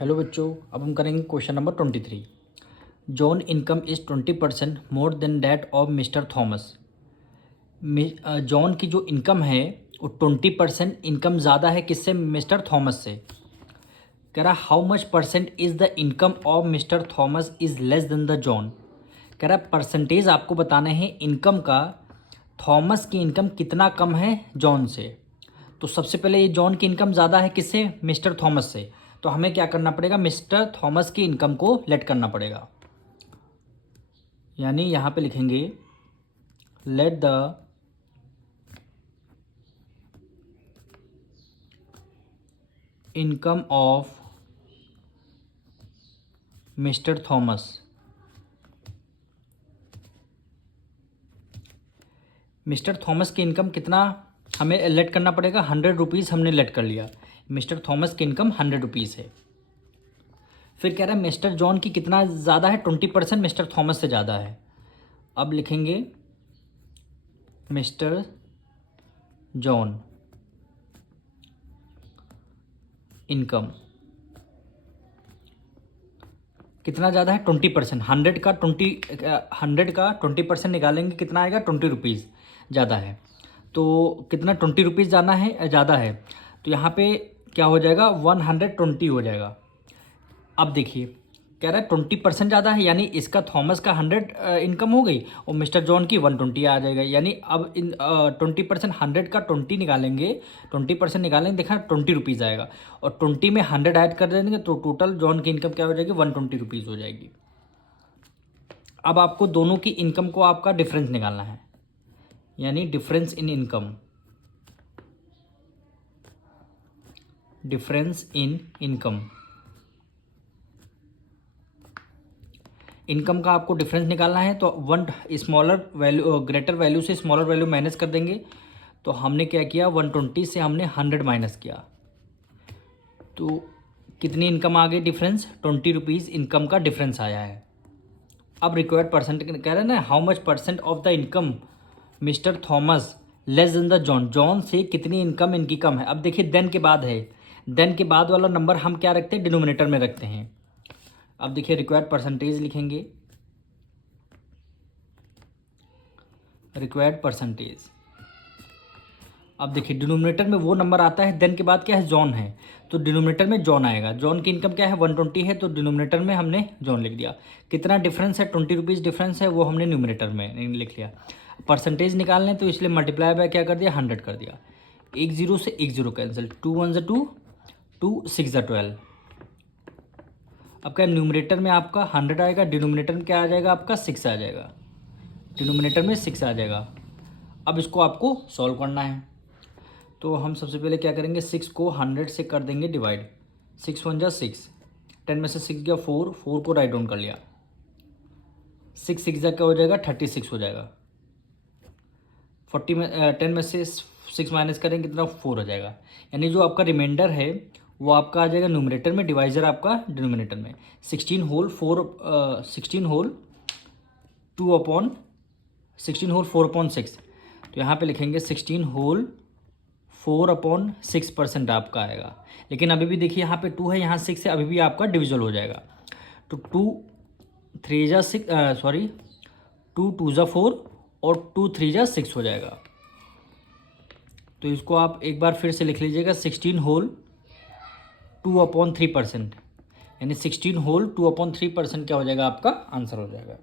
Hello बच्चों, अब हम करेंगे question number 23। John income is 20% more than that of mister Thomas. John की जो इनकम है वो 20% इनकम ज़्यादा है किससे? मिस्टर थॉमस से। कह रहा how much percent is the income of mister Thomas is less than the John. कह रहा परसेंटेज आपको बताना है इनकम का, थॉमस की इनकम कितना कम है जॉन से। तो सबसे पहले ये जॉन की इनकम ज़्यादा है किससे? मिस्टर थॉमस से। तो हमें क्या करना पड़ेगा? मिस्टर थॉमस की इनकम को लेट करना पड़ेगा। यानी यहाँ पे लिखेंगे let the income of mister Thomas mister Thomas की इनकम कितना हमें लेट करना पड़ेगा? 100 रुपीज़ हमने लेट कर लिया। मिस्टर थॉमस की इनकम 100 रुपीज़ है। फिर कह रहा है मिस्टर जॉन की कितना ज़्यादा है? 20% मिस्टर थॉमस से ज़्यादा है। अब लिखेंगे मिस्टर जॉन इनकम कितना ज़्यादा है? 20%। 100 का 20% निकालेंगे, कितना आएगा? 20 रुपीज़ ज़्यादा है। तो कितना? 20 रुपीज़ जाना है, ज़्यादा है। तो यहाँ पे क्या हो जाएगा? 120 हो जाएगा। अब देखिए कह रहा है 20% ज़्यादा है, यानी इसका थॉमस का 100 इनकम हो गई और मिस्टर जॉन की 120 आ जाएगा। यानी अब इन 20%, 100 का 20 निकालेंगे, 20% निकालेंगे, देखा 20 रुपीज़ आएगा और 20 में 100 ऐड कर देंगे तो टोटल जॉन की इनकम क्या हो जाएगी? 120 रुपीज़ हो जाएगी। अब आपको दोनों की इनकम को आपका डिफरेंस निकालना है, यानी difference in income. Difference in income, income का आपको डिफरेंस निकालना है। तो one smaller value greater value से स्मॉलर वैल्यू माइनस कर देंगे। तो हमने क्या किया? 120 से हमने 100 माइनस किया तो कितनी इनकम आ गई? डिफरेंस 20 रुपीज़ इनकम का डिफरेंस आया है। अब रिक्वायर्ड परसेंट कह रहे हैं ना, how much percent of the income mister Thomas less than the John. John से कितनी इनकम इनकी कम है। अब देखिए देन के बाद है, देन के बाद वाला नंबर हम क्या रखते हैं? डिनोमिनेटर में रखते हैं। अब देखिए रिक्वायर्ड परसेंटेज लिखेंगे, रिक्वायर्ड परसेंटेज। अब देखिए डिनोमिनेटर में वो नंबर आता है, देन के बाद क्या है? जॉन है, तो डिनोमिनेटर में जॉन आएगा। जॉन की इनकम क्या है? 120 है, तो डिनोमिनेटर में हमने जॉन लिख दिया। कितना डिफरेंस है? 20 रुपीज़ डिफरेंस है, वो हमने न्यूमिनेटर में लिख लिया। परसेंटेज निकालने तो इसलिए मल्टीप्लाई बाय क्या कर दिया? 100 कर दिया। एक जीरो से एक जीरो कैंसिल, 2 1 ज़ा 2, 2 6 ज़ा 12। अब क्या न्यूमिनेटर में आपका 100 आएगा, डिनोमिनेटर में क्या आ जाएगा? आपका 6 आ जाएगा। डिनोमिनेटर में 6 आ जाएगा। अब इसको आपको सॉल्व करना है। तो हम सबसे पहले क्या करेंगे? 6 को 100 से कर देंगे डिवाइड। 6 1 जा 6, 10 में से 6 गया 4, 4 को राइट डाउन कर लिया। 6 6 जा क्या हो जाएगा? 36 हो जाएगा। 40 में 10 में से 6 माइनस करेंगे कितना? 4 हो जाएगा। यानी जो आपका रिमाइंडर है वो आपका आ जाएगा न्यूमरेटर में, डिवाइजर आपका डिनोमिनेटर में। 16 होल 4 16 होल 2 अपॉन 16 होल 4/6। तो यहाँ पे लिखेंगे 16 होल 4/6% आपका आएगा। लेकिन अभी भी देखिए यहाँ पे 2 है, यहाँ 6 है, अभी भी आपका डिविजल हो जाएगा। तो 2 3 जा 6, सॉरी 2 2 जा 4 और 2 3 जा 6 हो जाएगा। तो इसको आप एक बार फिर से लिख लीजिएगा, 16 होल 2/3%, यानी 16 होल 2/3% क्या हो जाएगा? आपका आंसर हो जाएगा।